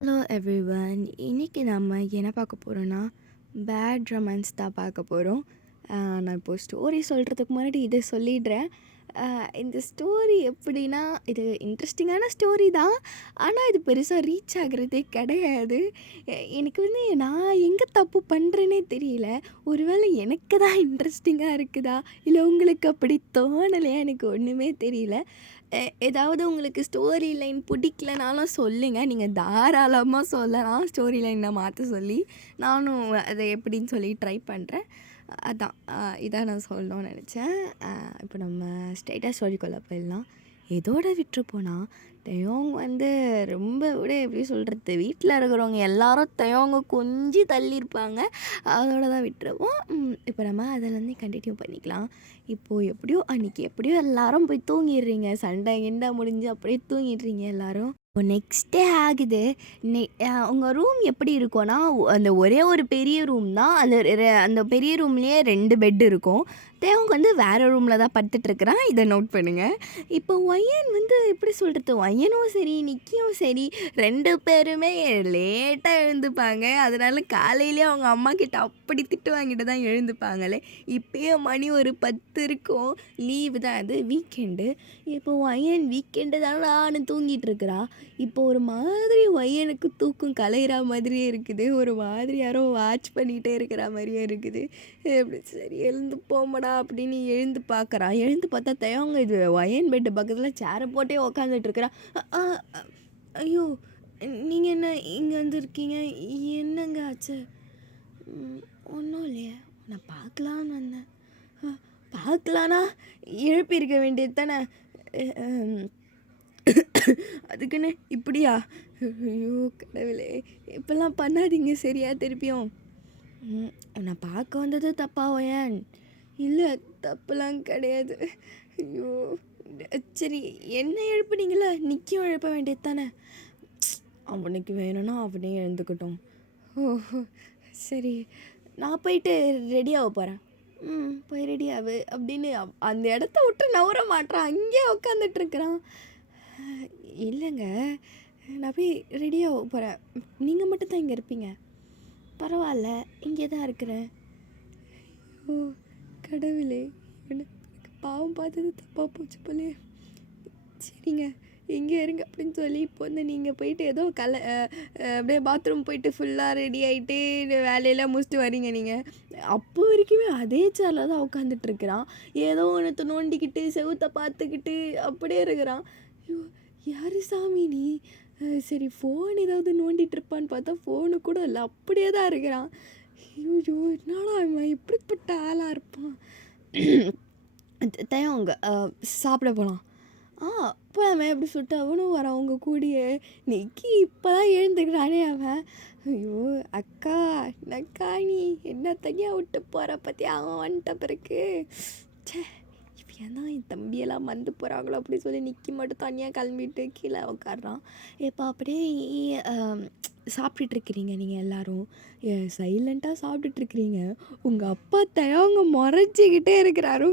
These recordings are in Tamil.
Hello everyone. இன்னைக்கு நம்ம என்ன பார்க்க போகிறோன்னா, பேட் ரொமான்ஸ் தான் பார்க்க போகிறோம். நான் இப்போது ஸ்டோரி சொல்கிறதுக்கு முன்னாடி இதை சொல்லிடுறேன். இந்த ஸ்டோரி எப்படின்னா, இது இன்ட்ரெஸ்டிங்கான ஸ்டோரி தான். ஆனால் இது பெருசாக ரீச் ஆகுறதே கிடையாது. எனக்கு நான் எங்கே தப்பு பண்ணுறேன்னே தெரியல. ஒருவேளை எனக்கு தான் இன்ட்ரெஸ்டிங்காக இருக்குதா, இல்லை உங்களுக்கு அப்படி தோணலையா, எனக்கு ஒன்றுமே தெரியல. ஏதாவது உங்களுக்கு ஸ்டோரி லைன் பிடிக்கலனாலும் சொல்லுங்கள். நீங்கள் தாராளமாக சொல்லலாம், ஸ்டோரி லைனை மாற்ற சொல்லி. நானும் அதை எப்படின்னு சொல்லி ட்ரை பண்ணுறேன். அதான் இதான் நான் சொல்லணும்னு நினச்சேன். இப்போ நம்ம ஸ்ட்ரெயிட்டாக ஸ்டோரிக்குள்ளே போயிடலாம். எதோட விட்டுருப்போனா, தெயோங் ரொம்ப விட எப்படி சொல்கிறது, வீட்டில் இருக்கிறவங்க எல்லாரும் தெயோங்க கொஞ்சி தள்ளியிருப்பாங்க. அதோட தான் விட்டுருவோம். இப்போ நம்ம அதிலேருந்து கண்டினியூ பண்ணிக்கலாம். இப்போது எப்படியோ அன்றைக்கி எப்படியோ எல்லாரும் போய் தூங்கிடுறீங்க. சண்டை கிண்டை முடிஞ்சு அப்படியே தூங்கிடுறீங்க எல்லாரும். இப்போ நெக்ஸ்ட் டே ஆகுது. உங்கள் ரூம் எப்படி இருக்கும்னா, அந்த ஒரே ஒரு பெரிய ரூம் தான். அந்த பெரிய ரூம்லேயே 2 பெட் இருக்கும். தேவங்க வேறு ரூமில் தான் படுத்துட்ருக்குறான். இதை நோட் பண்ணுங்கள். இப்போ ஒய்யன் எப்படி சொல்கிறது, ஒய்யனும் சரி நிக்கியும் சரி 2 பேருமே லேட்டாக எழுந்துப்பாங்க. அதனால காலையிலேயே அவங்க அம்மா கிட்ட அப்படி திட்டு வாங்கிட்டு தான் எழுந்துப்பாங்களே. இப்போயே மணி ஒரு 10 இருக்கும். லீவு தான், அது வீக்கெண்டு. இப்போ ஒய்யன் வீக்கெண்டு தானான்னு தூங்கிட்டு இருக்கிறா. இப்போ ஒரு மாதிரி ஒய்யனுக்கு தூக்கம் கலையிற மாதிரியே இருக்குது. ஒரு மாதிரி யாரோ வாட்ச் பண்ணிகிட்டே இருக்கிற மாதிரியே இருக்குது. எப்படி சரி எழுந்து போமடா அப்படின்னு எழுந்து பார்க்குறான். எழுந்து பார்த்தா தயவங்க இது ஒயன் பெட்டு பக்கத்தில் சேரை போட்டே உக்காந்துட்ருக்குறா. ஐயோ, நீங்கள் என்ன இங்கே வந்துருக்கீங்க? என்னங்க ஆச்சு? ஒன்றும் இல்லையே, நான் பார்க்கலான்னு வந்தேன். பார்க்கலான்னா எழுப்பியிருக்க வேண்டியது தானே. அதுக்குன்னு இப்படியா? ஐயோ கடவுளே, இப்பெல்லாம் பண்ணாதீங்க சரியா திருப்பியும். நான் பார்க்க வந்தது தப்பா ஒயன்? இல்லை, தப்புலாம் கிடையாது. ஐயோ சரி, என்ன எழுப்புனீங்களா? நிக்கியும் எழுப்ப வேண்டியது தானே. அவனுக்கு வேணும்னா அவனே எழுந்துக்கட்டும். ஓஹோ சரி, நான் போயிட்டு ரெடியாக போகிறேன். போய் ரெடியாகு அப்படின்னு அந்த இடத்த விட்டு நவர மாட்டான். அங்கேயே உட்காந்துட்ருக்குறான். இல்லைங்க, நான் போய் ரெடியாக போகிறேன். நீங்கள் மட்டும் தான் இங்கே இருப்பீங்க. பரவாயில்ல, இங்கே தான் இருக்கிறேன். ஓ கடவுளே, எனக்கு பாவம் பார்த்தது தப்பாக போச்சு போலே. சரிங்க, இங்கே இருங்க அப்படின்னு சொல்லி இப்போ நீங்கள் போயிட்டு ஏதோ அப்படியே பாத்ரூம் போயிட்டு ஃபுல்லாக ரெடி ஆகிட்டு வேலையெல்லாம் முடிச்சுட்டு வரீங்க. நீங்கள் அப்போ வரைக்குமே அதே சேரில் தான் உட்காந்துட்ருக்குறான். ஏதோ ஒன்று நோண்டிக்கிட்டு செவுத்தை பார்த்துக்கிட்டு அப்படியே இருக்கிறான். ஐயோ, யார் சாமி நீ? சரி, ஃபோன் ஏதாவது நோண்டிகிட்டு இருப்பான்னு பார்த்தா ஃபோனு கூட இல்லை, அப்படியே தான் இருக்கிறான். ஐயோ, என்னடா இவன் இப்படிப்பட்ட ஆளாக இருப்பான். அவங்க சாப்பிட போகலாம். போகலாமே எப்படி சொல்லிட்டு அவனும் வரான் அவங்க கூடியே. நிக்கி இப்போ தான் எழுந்துக்கிறானே அவன். ஐயோ அக்கா, என்னக்கா நீ என்ன தனியாக விட்டு போகிற பற்றி அவன் வந்துட்ட பிறகு. சே, இப்போ ஏன் தான் என் தம்பியெல்லாம் மறந்து போகிறாங்களோ அப்படி சொல்லி நிக்கி மட்டும் தனியாக கிளம்பிட்டு கீழே உட்காடுறான். இப்போ அப்படியே சாப்பிட்டுட்ருக்கிறீங்க நீங்கள் எல்லோரும். சைலண்ட்டாக சாப்பிட்டுட்ருக்கிறீங்க. உங்கள் அப்பா தயவங்க முறைச்சிக்கிட்டே இருக்கிறாரு.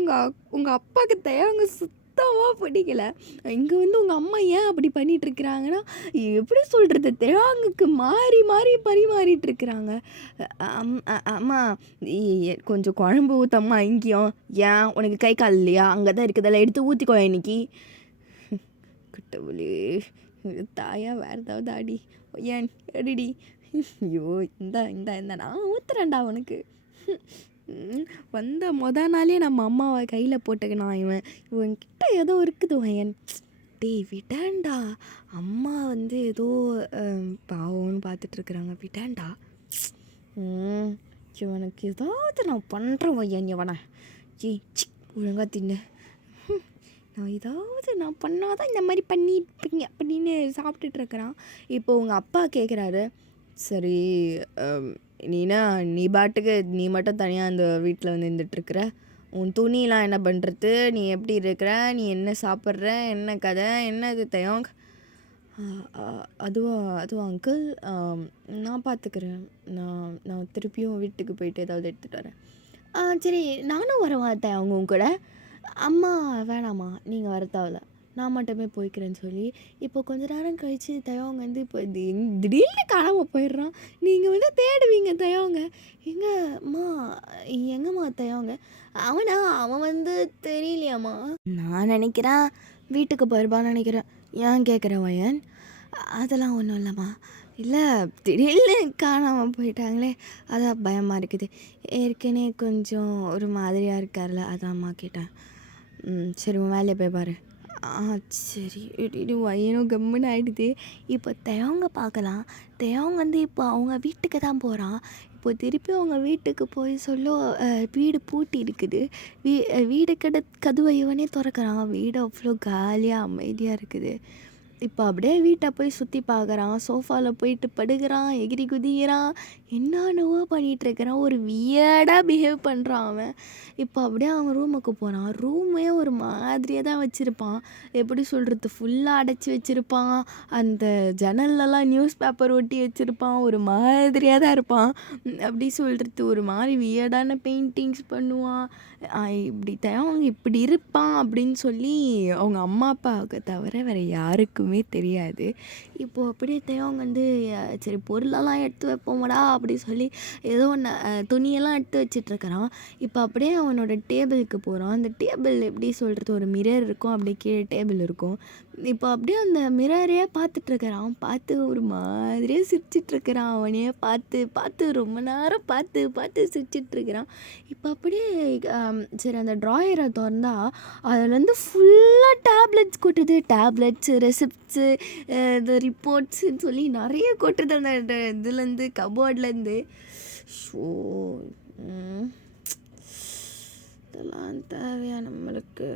உங்கள் அப்பாவுக்கு தயவங்க சுத்தமாக பிடிக்கல. இங்கே உங்கள் அம்மா ஏன் அப்படி பண்ணிகிட்ருக்குறாங்கன்னா, எப்படி சொல்கிறது, தேவாங்குக்கு மாறி மாறி பரிமாறிட்டுருக்குறாங்க. அம்மா கொஞ்சம் குழம்பு ஊற்றம்மா இங்கேயும். ஏன் உனக்கு கை கால் இல்லையா? அங்கே தான் இருக்குதெல்லாம் எடுத்து ஊற்றிக்கோ இன்னைக்கு. குட்டவுளே, தாயா வேறு ஏதாவது அடி. ஏன் அடிடி. ஐயோ, இந்த நான் ஊற்றுறேன்டா உனக்கு. வந்த நாளே நம்ம அம்மாவை கையில் போட்டுக்கினான் இவன்கிட்ட ஏதோ இருக்குது வயன். டேய் விடாண்டா, அம்மா ஏதோ பாவம்னு பார்த்துட்ருக்குறாங்க, விடாண்டா. இவனுக்கு ஏதாவது நான் பண்ணுறேன் வயன் இவனை. சி ஒழுங்கா தின்னு. நான் பண்ணாதான் இந்த மாதிரி பண்ணியிருப்பீங்க அப்படின்னு சாப்பிட்டுட்ருக்குறான். இப்போ உங்கள் அப்பா கேட்குறாரு, சரி நீ பாட்டுக்கு நீ மட்டும் தனியாக அந்த வீட்டில் இருந்துட்டுருக்குற, உன் துணிலாம் என்ன பண்ணுறது, நீ எப்படி இருக்கிற, நீ என்ன சாப்பிட்ற, என்ன கதை, என்ன இது தயங்க. அதுவா அங்கிள், நான் பார்த்துக்கிறேன். நான் திருப்பியும் வீட்டுக்கு போயிட்டு ஏதாவது எடுத்துகிட்டு வரேன். சரி, நானும் வரேன் அவங்க கூட. அம்மா வேணாம்மா, நீங்கள் வர தேவையில்ல. நான் மட்டுமே போய்க்கிறேன்னு சொல்லி, இப்போ கொஞ்ச நேரம் கழிச்சு தயவுங்க வந்து இப்போ திடீர்னு காணாம போயிடுறான். நீங்க வந்து தேடுவீங்க தயவுங்க. "எங்க அம்மா எங்கம்மா தயவுங்க?" அவன் வந்து தெரியலையாம்மா. நான் நினைக்கிறேன் வீட்டுக்கு போயிருப்பான்னு நினைக்கிறேன். ஏன் கேட்குற வயன்? அதெல்லாம் ஒன்றும் இல்லைம்மா. இல்லை, திடீர்னு காணாம போயிட்டாங்களே, அதான் பயமாக இருக்குது. ஏற்கனவே கொஞ்சம் ஒரு மாதிரியாக இருக்கார்ல, அதான்ம்மா கேட்டேன். சரி உன் வேலையை போய் பாரு. ஆ சரி. இது வயனும் கம்முன்னு ஆகிடுது. இப்போ தெயவங்க பார்க்கலாம். தெயவங்க வந்து இப்போ அவங்க வீட்டுக்கு தான் போகிறான். இப்போ திருப்பி அவங்க வீட்டுக்கு போய் வீடு பூட்டி இருக்குது. வீடு கதவை இவனே திறக்கிறான். வீடு அவ்வளோ காலியாக அமைதியாக இருக்குது. இப்போ அப்படியே வீட்டை போய் சுற்றி பார்க்குறான். சோஃபாவில் போயிட்டு படுக்கிறான், எகிரி குதிக்கிறான், என்னென்னவோ பண்ணிகிட்ருக்கிறான். ஒரு வியர்டாக பிஹேவ் பண்ணுறான் அவன். இப்போ அப்படியே அவன் ரூமுக்கு போகிறான். ரூமே ஒரு மாதிரியாக தான் வச்சுருப்பான். எப்படி சொல்கிறது, ஃபுல்லாக அடைச்சி வச்சுருப்பான். அந்த ஜன்னல்லலாம் நியூஸ் பேப்பர் ஒட்டி வச்சுருப்பான். ஒரு மாதிரியாக தான் இருப்பான். அப்படி சொல்கிறது ஒரு மாதிரி வியர்டான பெயிண்டிங்ஸ் பண்ணுவான். அவங்க இப்படி இருப்பான் அப்படின்னு சொல்லி அவங்க அம்மா அப்பாவுக்கு தவிர வேறு யாருக்குமே தெரியாது. இப்போது அப்படியே அவங்க வந்து சரி பொருளெல்லாம் எடுத்து வைப்போமடா அப்படி சொல்லி ஏதோ ஒன்று துணியெல்லாம் எடுத்து வச்சிட்ருக்கிறான். இப்போ அப்படியே அவனோட டேபிளுக்கு போகிறான். அந்த டேபிள் எப்படி சொல்கிறது, ஒரு மிரர் இருக்கும், அப்படியே கீழே டேபிள் இருக்கும். இப்போ அப்படியே அந்த மிரரையே பார்த்துட்ருக்கிறான். பார்த்து ஒரு மாதிரியே சிரிச்சிட்ருக்கிறான். அவனையே பார்த்து பார்த்து ரொம்ப நேரம் பார்த்து பார்த்து சிரிச்சிட்ருக்கிறான். இப்போ அப்படியே சரி அந்த ட்ராயரை திறந்தா அதுலேருந்து ஃபுல்லாக டேப்லெட்ஸ் கொட்டுது. டேப்லெட்ஸு, ரெசிப்ட்ஸு, இந்த ரிப்போர்ட்ஸுன்னு சொல்லி நிறைய கொட்டுது அந்த இதுலேருந்து, கபோர்ட்லேருந்து. ஷோ இதெல்லாம் தேவையா நம்மளுக்கு?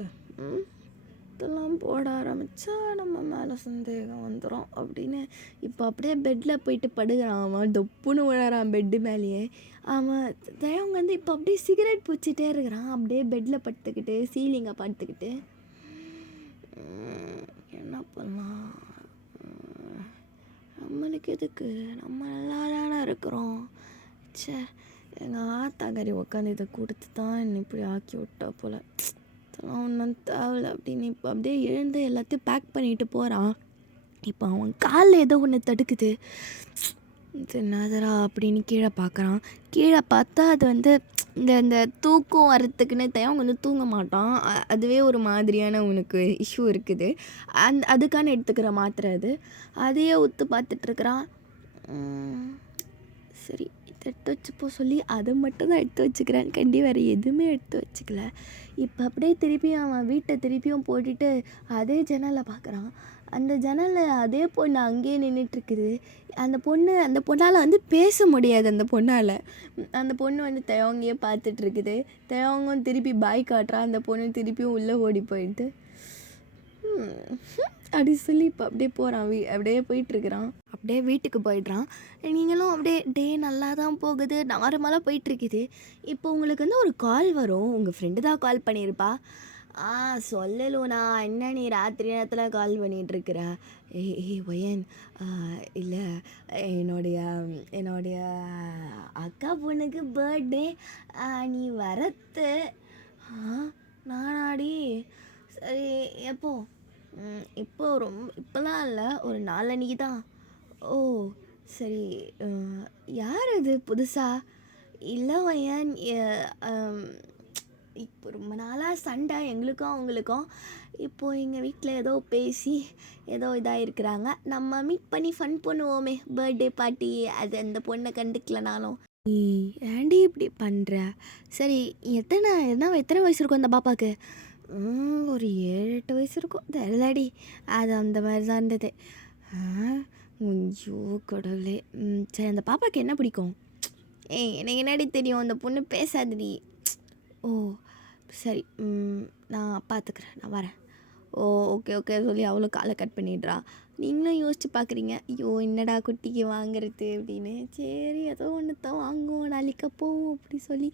இதெல்லாம் போட ஆரம்பித்தா நம்ம மேலே சந்தேகம் வந்துடும் அப்படின்னு இப்போ அப்படியே பெட்டில் போயிட்டு படுகிறான். அவன் தொப்புன்னு விழறான் பெட்டு மேலேயே. அவன் அவங்க வந்து இப்போ அப்படியே சிகரெட் பிடிச்சிட்டே இருக்கிறான். அப்படியே பெட்டில் படுத்துக்கிட்டு சீலிங்கை படுத்துக்கிட்டு என்ன பண்ணலாம்? நம்மளுக்கு எதுக்கு, நம்ம நல்லா தானே இருக்கிறோம். சே, எங்கள் ஆத்தாக்காரி உட்காந்து இதை கொடுத்து தான் என்னை இப்படி ஆக்கி விட்டா போல். இதெல்லாம் ஒன்றும் தேவையில்ல அப்படின்னு இப்போ அப்படியே எழுந்து எல்லாத்தையும் பேக் பண்ணிட்டு போகிறான். இப்போ அவன் காலில் ஏதோ ஒன்று தடுக்குது. என்னதுடா அப்படின்னு கீழே பார்க்குறான். கீழே பார்த்தா அது வந்து இந்த தூக்கம் வரத்துக்குன்னு அவங்க வந்து தூங்க மாட்டான். அதுவே ஒரு மாதிரியான உனக்கு இஷ்யூ இருக்குது. அதுக்கான எடுத்துக்கிற மாத்திரை அது. அதையே ஒத்து பார்த்துட்ருக்குறான். சரி இதை எடுத்து வச்சுப்போ சொல்லி அதை மட்டும் தான் எடுத்து வச்சுக்கிறேன். கண்டி வேறு எதுவுமே எடுத்து வச்சுக்கல. இப்போ அப்படியே திருப்பியும் அவன் வீட்டை திருப்பியும் போட்டுட்டு அதே ஜன்னலை பார்க்குறான். அந்த ஜன்னலில் அதே பொண்ணு அங்கேயே நின்றுட்டுருக்குது. அந்த பொண்ணால் வந்து பேச முடியாது. அந்த பொண்ணு வந்து தயவங்கையே பார்த்துட்ருக்குது. தயவங்கும் திருப்பி பாய் காட்டுறான். அந்த பொண்ணு திருப்பியும் உள்ளே ஓடி போயிடுது. அப்படி சொல்லி இப்போ அப்படியே போகிறான். அப்படியே போயிட்டுருக்குறான். அப்படியே வீட்டுக்கு போயிடுறான். நீங்களும் அப்படியே டே நல்லா தான் போகுது, நார்மலாக போயிட்டுருக்குது. இப்போ உங்களுக்கு வந்து ஒரு கால் வரும். உங்கள் ஃப்ரெண்டு தான் கால் பண்ணியிருப்பா. சொல்லலும்ண்ணா, என்ன நீ ராத்திரி நேரத்தில் கால் பண்ணிகிட்ருக்குற? ஏய் ஒயன், இல்லை என்னுடைய அக்கா பொண்ணுக்கு பர்த்டே, நீ வரத்து. நானாடி? சரி எப்போ? இப்போலாம் இல்லை, ஒரு நாளன்னைக்கு தான். ஓ சரி. யார் அது புதுசா? இல்லை வயன், இப்போ ரொம்ப நாளாக சண்டை எங்களுக்கும் அவங்களுக்கும். இப்போது எங்கள் வீட்டில் ஏதோ பேசி ஏதோ இதாக இருக்கிறாங்க. நம்ம மீட் பண்ணி ஃபன் பண்ணுவோமே, பர்த்டே பார்ட்டி. அது அந்த பொண்ணை கண்டுக்கலனாலும். ஏன்டி இப்படி பண்ணுற? சரி எத்தனை வயசு இருக்கும் அந்த பாப்பாவுக்கு? ஒரு 7-8 வயசு இருக்கும். தெரியலடி, அது அந்த மாதிரி தான் இருந்தது. ஐயோ கடவுளே. சரி அந்த பாப்பாவுக்கு என்ன பிடிக்கும்? எனக்கு என்னடி தெரியும், அந்த பொண்ணு பேசாதடி. ஓ சரி, நான் பார்த்துக்கிறேன், நான் வரேன். ஓ ஓகே சொல்லி அவ்வளோ காலை கட் பண்ணிடுறா. நீங்களும் யோசிச்சு பார்க்குறீங்க, ஐயோ என்னடா குட்டிக்கு வாங்குறது அப்படின்னு. சரி ஏதோ ஒன்று தான் வாங்குவோம், நாளைக்கு போவோம் அப்படி சொல்லி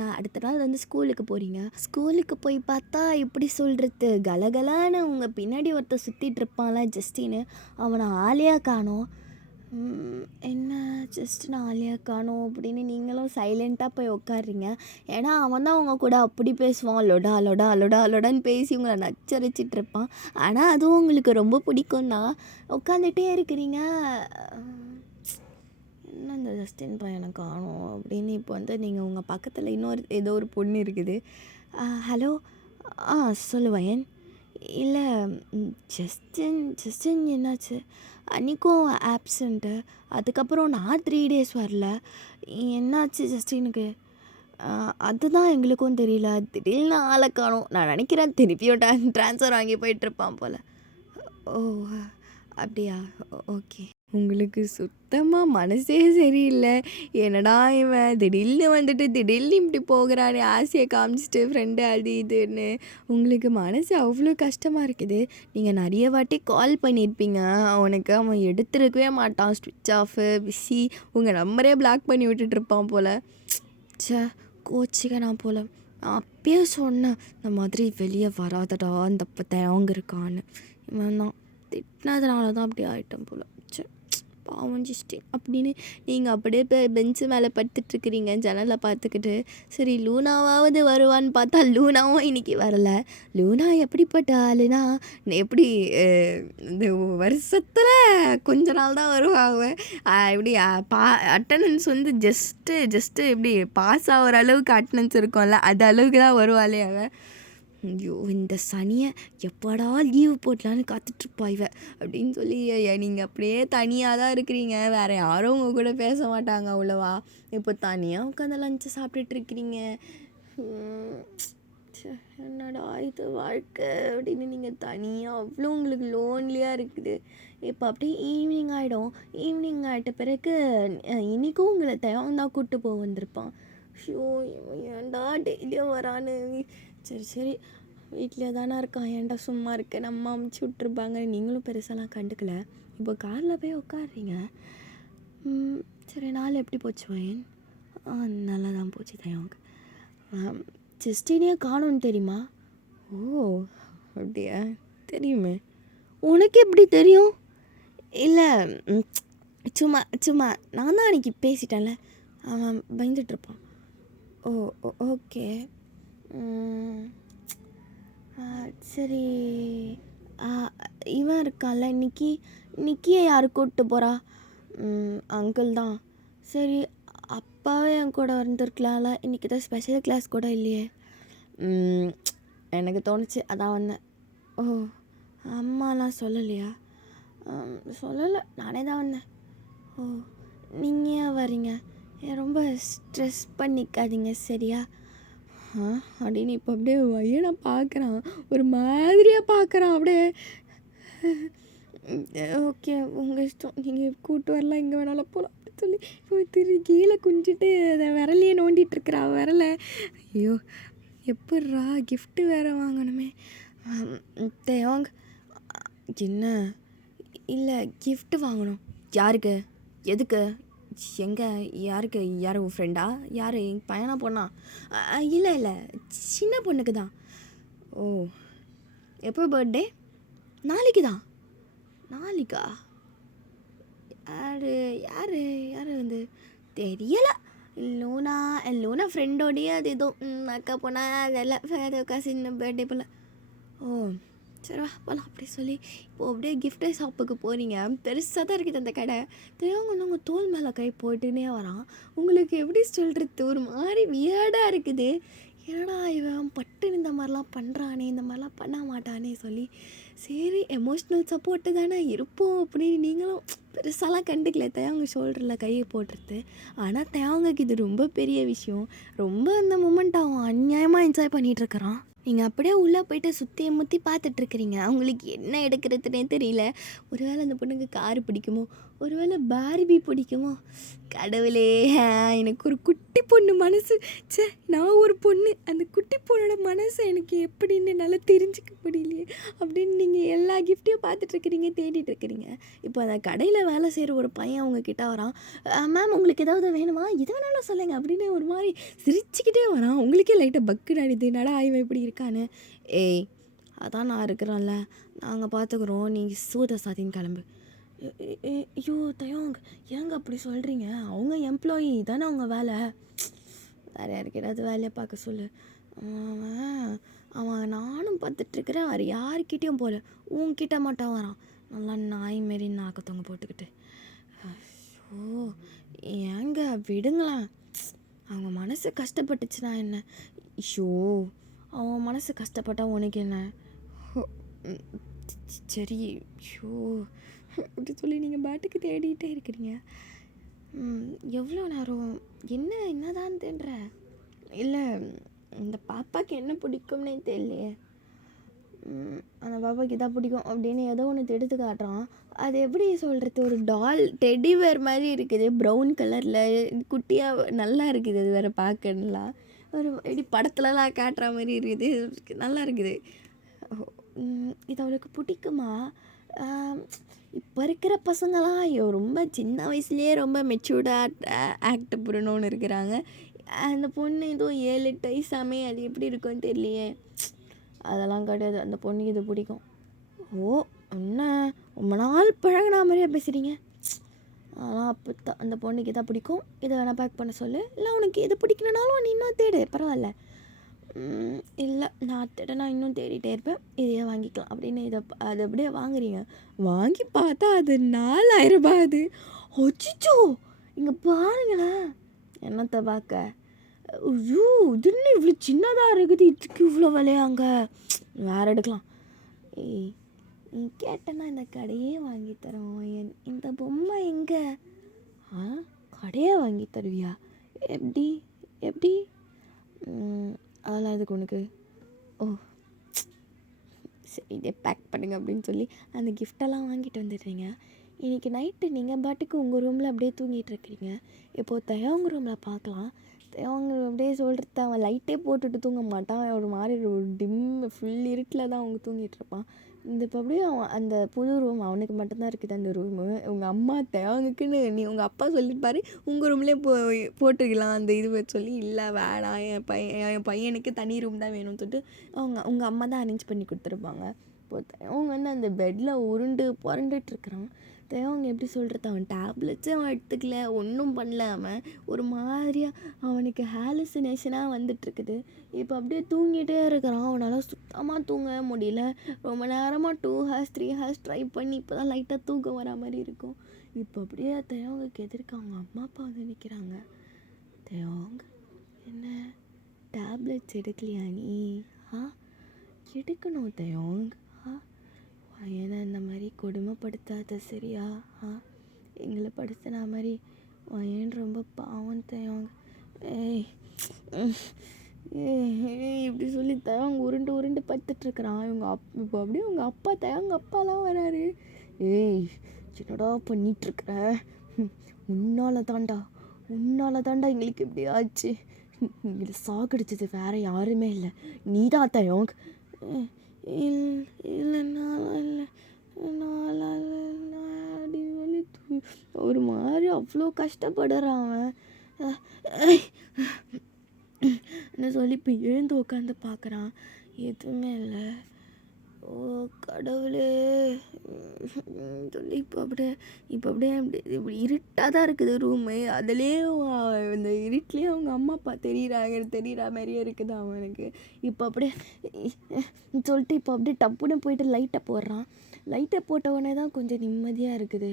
நான் அடுத்த நாள் வந்து ஸ்கூலுக்கு போகிறீங்க. ஸ்கூலுக்கு போய் பார்த்தா எப்படி சொல்கிறது, கலகலான்னு உங்கள் பின்னாடி ஒருத்தர் சுற்றிட்டு இருப்பான்ல ஜஸ்டின்னு, அவனை ஆளையாக காணோம். என்ன ஜஸ்ட் நான் ஆலியா காணோம் அப்படின்னு நீங்களும் சைலண்ட்டாக போய் உட்காடுறீங்க. ஏன்னா அவன் தான் அவங்க கூட அப்படி பேசுவான், லொடா லொடா லொடா லொடான்னு பேசி உங்களை நச்சரிச்சிட்டு இருப்பான். ஆனால் அதுவும் உங்களுக்கு ரொம்ப பிடிக்கும் தான். உட்காந்துட்டே இருக்கிறீங்க. என்ன இந்த ஜஸ்டின் பையனை காணோம் அப்படின்னு. இப்போ வந்து நீங்கள் உங்கள் பக்கத்தில் இன்னொரு ஏதோ ஒரு பொண்ணு இருக்குது. ஹலோ, சொல்லு வயன். இல்லை, ஜஸ்டின் ஜஸ்டின் என்னாச்சு? அன்றைக்கும் ஆப்சண்ட்டு. அதுக்கப்புறம் நான் 3 days வரல. என்னாச்சு ஜஸ்டினுக்கு? அதுதான் எங்களுக்கும் தெரியல. திடீர்னு ஆளை காணோம். நான் நினைக்கிறேன் திருப்பியும் ட்ரான்ஸ்ஃபர் வாங்கி போயிட்டுருப்பான் போல். ஓ, அப்படியா? ஓகே. உங்களுக்கு சுத்தமாக மனசே சரியில்லை. என்னடா இவன் திடீர்னு வந்துட்டு திடீர்னு இப்படி போகிறானே, ஆசையை காமிச்சிட்டு ஃப்ரெண்டு அது இதுன்னு. உங்களுக்கு மனசு அவ்வளோ கஷ்டமாக இருக்குது. நீங்கள் நிறைய வாட்டி கால் பண்ணியிருப்பீங்க அவனுக்கு. அவன் எடுத்துருக்கவே மாட்டான். ஸ்விட்ச் ஆஃபு, பிஸி. உங்கள் நம்பரே பிளாக் பண்ணி விட்டுட்ருப்பான் போல். ச்சே, கோச்சிக்கனா போல். நான் அப்பயே சொன்னேன், இந்த மாதிரி வெளியே வராதடா அந்த தேவங்க இருக்கான்னு. இவன் தான் திட்டினதுனால தான் அப்படி ஆகிட்டேன் போல். ச்சே, பாவம் ஜஸ்டின் அப்படின்னு நீங்கள் அப்படியே பெஞ்சு மேலே படுத்துட்ருக்கிறீங்க ஜன்னலை பார்த்துக்கிட்டு. சரி, லூனாவாவது வருவான்னு பார்த்தா லூனாவும் இன்றைக்கி வரலை. லூனா எப்படிப்பட்ட ஆளுனா, எப்படி இந்த வருஷத்தில் கொஞ்ச நாள் தான் வருவாங்க. இப்படி அட்டண்டன்ஸ் வந்து ஜஸ்ட்டு எப்படி பாஸ் ஆகிற அளவுக்கு அட்டண்டன்ஸ் இருக்கும்ல, அது அளவுக்கு தான் வருவாளே அவன். ஐயோ, இந்த சனியை எப்படா லீவு போட்டலான்னு காத்துட்ருப்பா இவ அப்படின்னு சொல்லி நீங்கள் அப்படியே தனியாக தான் இருக்கிறீங்க. வேறு யாரும் உங்கள் கூட பேச மாட்டாங்க அவ்வளோவா. இப்போ தனியாக உட்காந்து லஞ்சை சாப்பிட்டுட்ருக்கிறீங்க. என்னடா இது வாழ்க்கை அப்படின்னு நீங்கள் தனியாக அவ்வளோ உங்களுக்கு லோன்லியாக இருக்குது. இப்போ அப்படியே ஈவினிங் ஆகிடும். ஈவினிங் ஆகிட்ட பிறகு இன்றைக்கும் உங்களை தேவந்தான் கூப்பிட்டு போக வந்திருப்பான். ஷோ, ஏன்டா டெய்லியும் வரான்னு. சரி, வீட்டில் தானே இருக்கான், ஏன்டா சும்மா இருக்க, நம்ம அமுச்சு விட்ருப்பாங்க. நீங்களும் பெருசாலாம் கண்டுக்கல. இப்போ காரில் போய் உட்காடுறீங்க. சரி, நாள் எப்படி போச்சு வயன்? நல்லா தான் போச்சு தயவுங்க. ஜஸ்டினே காணோன்னு தெரியுமா? ஓ, அப்படியா? தெரியுமே. உனக்கு எப்படி தெரியும்? இல்லை, சும்மா நான் தான் அன்றைக்கி பேசிட்டேன்ல, அவன் பயந்துட்டுருப்பான். ஓ, ஓகே. சரி, இவன் இருக்கான்ல நிக்கியை யார் கூப்பிட்டு போகிறா? அங்கிள் தான். சரி, அப்பாவே என் கூட வந்திருக்கலாம்ல. இன்றைக்கி தான் ஸ்பெஷல் கிளாஸ் கூட இல்லையே. எனக்கு தோணுச்சு, அதான் வந்தேன். ஓ, அம்மாலாம் சொல்லலையா? சொல்லலை, நானே தான் வந்தேன். ஓ, நீங்கள் ஏன் வரீங்க? ரொம்ப ஸ்ட்ரெஸ் பண்ணிக்காதீங்க சரியா? அப்படின்னு இப்போ அப்படியே வயனை பார்க்குறான், ஒரு மாதிரியாக பார்க்குறான் அப்படியே. ஓகே, உங்கள் இஷ்டம், நீங்கள் கூப்பிட்டு வரலாம், எங்கே வேணாலும் போகலாம் அப்படின்னு சொல்லி இப்போ கீழே குஞ்சிட்டு அதை விரலையே நோண்டிகிட்ருக்குறா விரலை. ஐயோ, எப்பட்றா கிஃப்ட்டு வேறு வாங்கணுமே. தேவாங்க. என்ன? இல்லை, கிஃப்ட்டு வாங்கணும். யாருக்கு? எதுக்கு? எங்கே? யாருக்கு? யார் உன் ஃப்ரெண்டா? யார்? பையனா பொண்ணா? இல்லை, சின்ன பொண்ணுக்கு தான். ஓ, எப்போ பர்த்டே? நாளைக்கு தான். நாளைக்கா? யார் வந்து தெரியலை. லூனா ஃப்ரெண்டோடைய அது ஏதோ அக்கா பொண்ணா அதெல்லாம் கசின் பர்த்டே போல். ஓ, சரி வா போகலாம் அப்படி சொல்லி இப்போது அப்படியே கிஃப்ட் ஷாப்புக்கு போகிறீங்க. பெருசாக தான் இருக்குது அந்த கடை. தேவங்க வந்து உங்கள் தோல் மேலே கை போட்டுன்னே வரான். உங்களுக்கு எப்படி சொல்கிறது, ஒரு மாதிரி வியர்டாக இருக்குது. என்னடா இவன் பட்டுன்னு இந்த மாதிரிலாம் பண்ணுறானே, இந்த மாதிரிலாம் பண்ண மாட்டானே சொல்லி, சரி எமோஷ்னல் சப்போர்ட்டு தானே இருப்போம் அப்படின்னு நீங்களும் பெருசாலாம் கண்டுக்கல. தேவங்க ஷோல்டரில் கையை போட்டுருது. ஆனால் தேவங்களுக்கு இது ரொம்ப பெரிய விஷயம். ரொம்ப அந்த மூமெண்ட் அவன் அநியாயமாக என்ஜாய் பண்ணிகிட்ருக்கிறான். நீங்கள் அப்படியே உள்ளே போய்ட்டு சுற்றி முற்றி பார்த்துட்ருக்குறீங்க. அவங்களுக்கு என்ன எடுக்கிறதுனே தெரியல. ஒருவேளை அந்த பொண்ணுக்கு காரு பிடிக்குமோ, ஒருவேளை பார்பி பிடிக்குமோ. கடவுளே, எனக்கு ஒரு குட்டி பொண்ணு மனசு. ச்சே, நான் ஒரு பொண்ணு, அந்த குட்டி பொண்ணோட மனசை எனக்கு எப்படின்னு நல்லா தெரிஞ்சுக்க முடியலையே அப்படின்னு நீங்கள் எல்லா கிஃப்ட்டையும் பார்த்துட்ருக்குறீங்க, தேடிட்டுருக்குறீங்க. இப்போ அந்த கடையில் வேலை செய்கிற ஒரு பையன் அவங்கக்கிட்ட வரான். மேம், உங்களுக்கு ஏதாவது வேணுமா? எது வேணாலும் சொல்லுங்கள் அப்படின்னு ஒரு மாதிரி சிரிச்சுக்கிட்டே வரான். உங்களுக்கே லைட்டாக பக்கு நடிது, நடா இவன் இப்படி இருக்கான்னு. ஏய், அதான் நான் இருக்கிறோம்ல, நாங்கள் பார்த்துக்குறோம், நீ சூத சாத்தின்னு கிளம்பு. ஐயோ தயோங்க, ஏங்க அப்படி சொல்கிறீங்க? அவங்க எம்ப்ளாயி தானே அவங்க வேலை. வேறு யாருக்கிட்டாவது வேலையை பார்க்க சொல்லு. அவன் அவன் நானும் பார்த்துட்ருக்கிறேன், வேறு யாருக்கிட்டேயும் போகல, உன்கிட்ட மட்டும் வரான் நல்லா நாய் மாரி நாக்கத்தவங்க போட்டுக்கிட்டு. ஐயோ ஏங்க விடுங்களேன். அவங்க மனசு கஷ்டப்பட்டுச்சுன்னா என்ன? ஐயோ அவன் மனசு கஷ்டப்பட்டா உனக்கு என்ன? சரி. ஐயோ அப்படி சொல்லி நீங்கள் பாட்டுக்கு தேடிகிட்டே இருக்கிறீங்க. எவ்வளோ நேரம் என்னதான் தேடுற? இல்லை இந்த பாப்பாவுக்கு என்ன பிடிக்கும்னே தெரியலையே. அந்த பாப்பாவுக்கு இதாக பிடிக்கும் அப்படின்னு ஏதோ ஒன்று எடுத்து காட்டுறான். அது எப்படி சொல்கிறது, ஒரு டால் டெடி வேர் மாதிரி இருக்குது, ப்ரௌன் கலரில் குட்டியாக நல்லா இருக்குது. அது வேறு பார்க்கலாம் ஒரு எப்படி படத்துலலாம் காட்டுற மாதிரி இருக்குது, நல்லா இருக்குது. இது அவளுக்கு பிடிக்குமா? இப்போ இருக்கிற பசங்களாம் ரொம்ப சின்ன வயசுலேயே ரொம்ப மெச்சூர்டாக ஆக்ட் பண்ணணுன்னு இருக்கிறாங்க. அந்த பொண்ணு ஏதோ 7-8 வயசாமே, அது எப்படி இருக்குன்னு தெரியலையே. அதெல்லாம் கிடையாது, அந்த பொண்ணுக்கு இது பிடிக்கும். ஓ என்ன ரொம்ப நாள் பழகினா மாதிரியே பேசுகிறீங்க. அதெல்லாம் அப்போ தான் அந்த பொண்ணுக்கு இதை பிடிக்கும், இதை வேணால் பேக் பண்ண சொல்லு. இல்லை உனக்கு எது பிடிக்கணுனாலும் நீ இன்னும் தேடு, பரவாயில்ல. இல்லை நான் இன்னும் தேடிட்டே இருப்பேன், இதையே வாங்கிக்கலாம் அப்படின்னு அது அப்படியே வாங்குறீங்க. வாங்கி பார்த்தா அது 4000 ரூபாய். அது அச்சிச்சோ இங்கே பாருங்களேன். என்னத்தை பார்க்க? ஐயோ இதுன்னு இவ்வளோ சின்னதாக இருக்குது, இதுக்கு இவ்வளோ விலையாங்க, வேறு எடுக்கலாம். ஏய் நீ கேட்டேன்னா இந்த கடையே வாங்கி தரோம். இந்த பொம்மை எங்கே? கடையே வாங்கி தருவியா? எப்படி எப்படி? அதெல்லாம் எதுக்கு உனக்கு? ஓ சரி இதே பேக் பண்ணுங்க அப்படின்னு சொல்லி அந்த கிஃப்டெல்லாம் வாங்கிட்டு வந்துடுறீங்க. இன்றைக்கி நைட்டு நீங்கள் பாட்டுக்கு உங்கள் ரூமில் அப்படியே தூங்கிட்டு இருக்கிறீங்க. இப்போது உங்கள் ரூமில் பார்க்கலாம். அவங்க அப்படியே சொல்கிறது, அவன் லைட்டே போட்டுட்டு தூங்க மாட்டான், ஒரு மாதிரி ஒரு டிம் ஃபுல் இருட்டில் தான் அவங்க தூங்கிட்டு இருப்பான். இப்போ அப்படியே அவன் அந்த புது ரூம் அவனுக்கு மட்டும்தான் இருக்குது அந்த ரூமு. உங்கள் அம்மா அவனுக்குன்னு நீ உங்கள் அப்பா சொல்லியிருப்பாரு உங்கள் ரூம்லேயே போட்டுக்கலாம் அந்த இது சொல்லி. இல்லை வேணாம், என் பையனுக்கு தனி ரூம் தான் வேணும்னு சொல்லிட்டு உங்கள் அம்மா தான் அரேஞ்ச் பண்ணி கொடுத்துருப்பாங்க. இப்போ அவங்க வந்து அந்த பெட்டில் புரண்டுட்டுருக்குறான். அவங்க எப்படி சொல்கிறது, அவன் டேப்லெட்ஸே அவன் எடுத்துக்கல, ஒன்றும் பண்ணல. அவன் ஒரு மாதிரியாக அவனுக்கு ஹாலுசினேஷனாக வந்துட்டுருக்குது. இப்போ அப்படியே தூங்கிட்டே இருக்கிறான். அவனால் சுத்தமாக தூங்க முடியல. ரொம்ப நேரமாக 2 ஹார்ஸ் 3 ஹார்ஸ் ட்ரை பண்ணி இப்போ தான் லைட்டாக தூக்கம் வரா மாதிரி இருக்கும். இப்போ அப்படியே அவங்களுக்கு எதிர்க்க அவங்க அம்மா அப்பா வந்து நிற்கிறாங்க. அவங்க என்ன டேப்லெட்ஸ் எடுக்கலையா நீ? எடுக்கணும் அவங்க. பையனை இந்த மாதிரி கொடுமைப்படுத்தாத சரியா? எங்களை படுத்தின மாதிரி பையன் ரொம்ப பாவம் அவங்க. இப்படி சொல்லி அவங்க உருண்டு படுத்துட்ருக்குறான். இப்போ அப்படியே அவங்க அப்பா அவங்க அப்பாலாம் வராரு. என்னடா பண்ணிகிட்ருக்குற? உன்னால தாண்டா எங்களுக்கு இப்படி ஆச்சு. எங்களை சாகடிச்சது வேற யாருமே இல்லை, நீ தான் அவங்க. ஒரு மாதிரி அவ்வளோ கஷ்டப்படுறான் அவன். என்ன சொல்லி இப்போ எழுந்து உட்காந்து பார்க்குறான், எதுவுமே இல்லை. ஓ கடவுளே சொல்லி இப்போ அப்படியே இப்படி இருட்டாக தான் இருக்குது ரூமு. அதுலேயே இந்த இருட்லேயே அவங்க அம்மா அப்பா தெரிகிற மாதிரியே இருக்குது அவனுக்கு. இப்போ அப்படியே சொல்லிட்டு இப்போ அப்படியே டப்புன்னு போயிட்டு லைட்டை போடுறான். லைட்டை போட்ட உடனே தான் கொஞ்சம் நிம்மதியாக இருக்குது.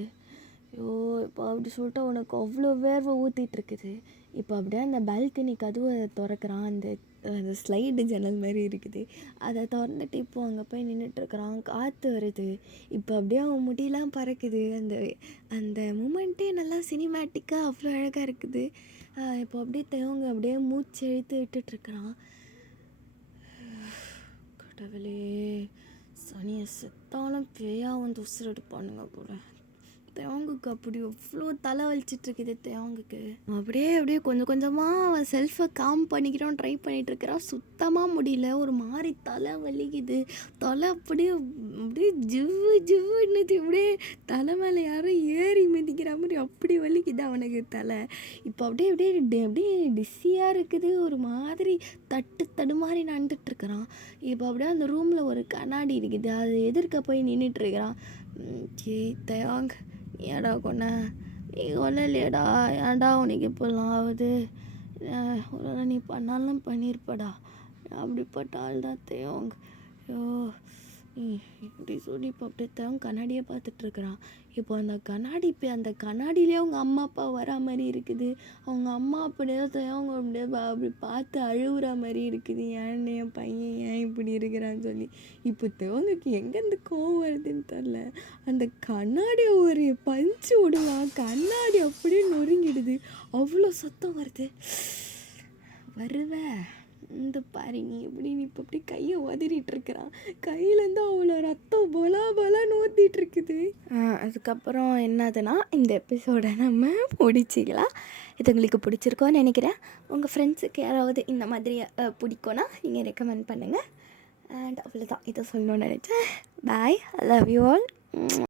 ஐயோ இப்போ அப்படி சொல்லிட்டு அவனுக்கு அவ்வளோ வேர்வை ஊற்றிட்டு இருக்குது. இப்போ அப்படியே அந்த பால்கனி கதவை திறக்கிறான். அந்த ஸ்லைடு ஜன்னல் மாதிரி இருக்குது, அதை திறந்துட்டு இப்போ அங்கே போய் நின்றுட்டுருக்குறான். காற்று வருது. இப்போ அப்படியே அவன் முடியெல்லாம் பறக்குது. அந்த மூமெண்ட்டே நல்லா சினிமேட்டிக்காக அவ்வளோ அழகாக இருக்குது. இப்போ அப்படியே அவங்க அப்படியே மூச்சு இழுத்து விட்டுட்ருக்குறான். கடவுளே சனியை செத்தாலும் பேயாக வந்து உசுறு எடுப்பானுங்க போல. தேவங்குக்கு அப்படி எவ்வளோ தலை வலிச்சிட்ருக்குது. தேவங்குக்கு அப்படியே கொஞ்சம் கொஞ்சமாக அவன் செல்ஃபை காம் பண்ணிக்கிறான், ட்ரை பண்ணிகிட்ருக்கிறான். சுத்தமாக முடியல, ஒரு மாதிரி தலை வலிக்குது. தலை அப்படியே ஜிவ்வுன்னுது. இப்படியே தலை மேலே யாரும் ஏறி மிதிக்கிற மாதிரி அப்படி வலிக்குது அவனுக்கு தலை. இப்போ அப்படியே டிஸியாக இருக்குது, ஒரு மாதிரி தடுமாறி நடந்துட்டுருக்கிறான். இப்போ அப்படியே அந்த ரூமில் ஒரு கண்ணாடி இருக்குது, அது எதிர்க்க போய் நின்றுட்டுருக்கிறான். தேவாங்க ஏடா கொண்ண நீ சொல்லலையேடா, ஏன்டா உனக்கு இப்போல்லாம் ஆகுது? ஒருவேளை நீ பண்ணாலும் பண்ணியிருப்படா. அப்படிப்பட்ட ஆள் தான் தேவங்க. ஐயோ, இப்படி சொல்லி இப்போ அப்படியே தேவன் கண்ணாடியை பார்த்துட்ருக்குறான். இப்போ அந்த கண்ணாடியிலே அவங்க அம்மா அப்பா வரா மாதிரி இருக்குது. அவங்க அம்மா அப்படியே தேவங்க அப்படியே அப்படி பார்த்து அழுகுற மாதிரி இருக்குது. ஏன்னு என் பையன் ஏன் இப்படி இருக்கிறான்னு சொல்லி. இப்போ தேவங்களுக்கு எங்கேருந்து கோவம் வருதுன்னு தெரில. அந்த கண்ணாடியை ஒரு பஞ்சு விடுவான், கண்ணாடி அப்படியே நொறுங்கிடுது. அவ்வளோ சத்தம் வருது. வருவ இந்த பாரு, நீ இப்போ அப்படி கையை உதறிட்டு இருக்கிறான். கையிலேருந்து அவ்வளோ ரத்தம் பொலா பொலான்னு ஊற்றிட்டு இருக்குது. அதுக்கப்புறம் என்னதுன்னா, இந்த எபிசோடை நம்ம முடிச்சிக்கலாம். இது உங்களுக்கு பிடிச்சிருக்கோன்னு நினைக்கிறேன். உங்கள் ஃப்ரெண்ட்ஸுக்கு யாராவது இந்த மாதிரி பிடிக்கும்னா நீங்கள் ரெக்கமெண்ட் பண்ணுங்கள். அண்ட் அவ்வளோதான், இதை சொல்லணும்னு நினச்சேன். பாய், ஐ லவ் யூ ஆல்.